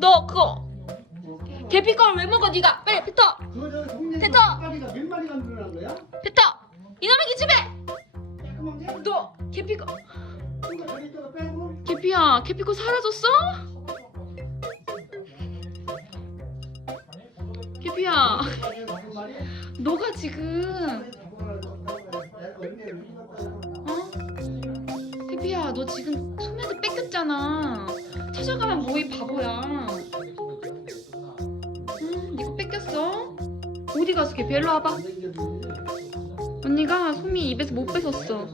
너 그거 계피껌을 왜 먹어 네가? 빨리 뱉어. 그거 저 동네 됐어. 몇 마리가 늘어난 거야? 뱉어. 이놈의 기집애. 그만 너 계피껌. 그거 저기 있다가 빼고. 계피야, 계피껌 사라졌어? 계피야, 너가 지금 계피야, 너 지금 소매도 뺏겼잖아. 찾아가면 뭐이 바보야. 이거 뺏겼어? 어디 갔어? 계피 일로 와봐. 언니가 소미 입에서 못 뺏었어.